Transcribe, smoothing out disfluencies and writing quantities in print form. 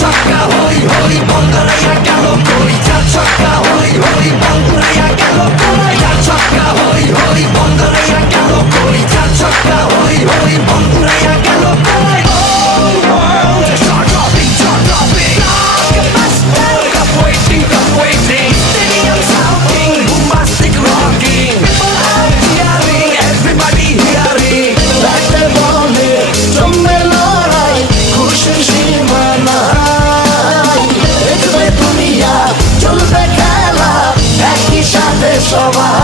ছক্কা হই হই বন্ধুরাইয়া গেল কই চার ছক্কা হই হই বন্ধুরাইয়া গেল কই চার ছক্কা হই হই বন্ধুরাইয়া গেল কই চার ছক্কা হই হই বন্ধুরাইয়া গেল কই start dropping Cup waiting stadium shouting bombastic rocking people are cheering everybody hearing like the ball জমবে লড়াই খুশির সীমা নাই দেখবে দুনিয়া চলবে খেলা একই সাথে সবাই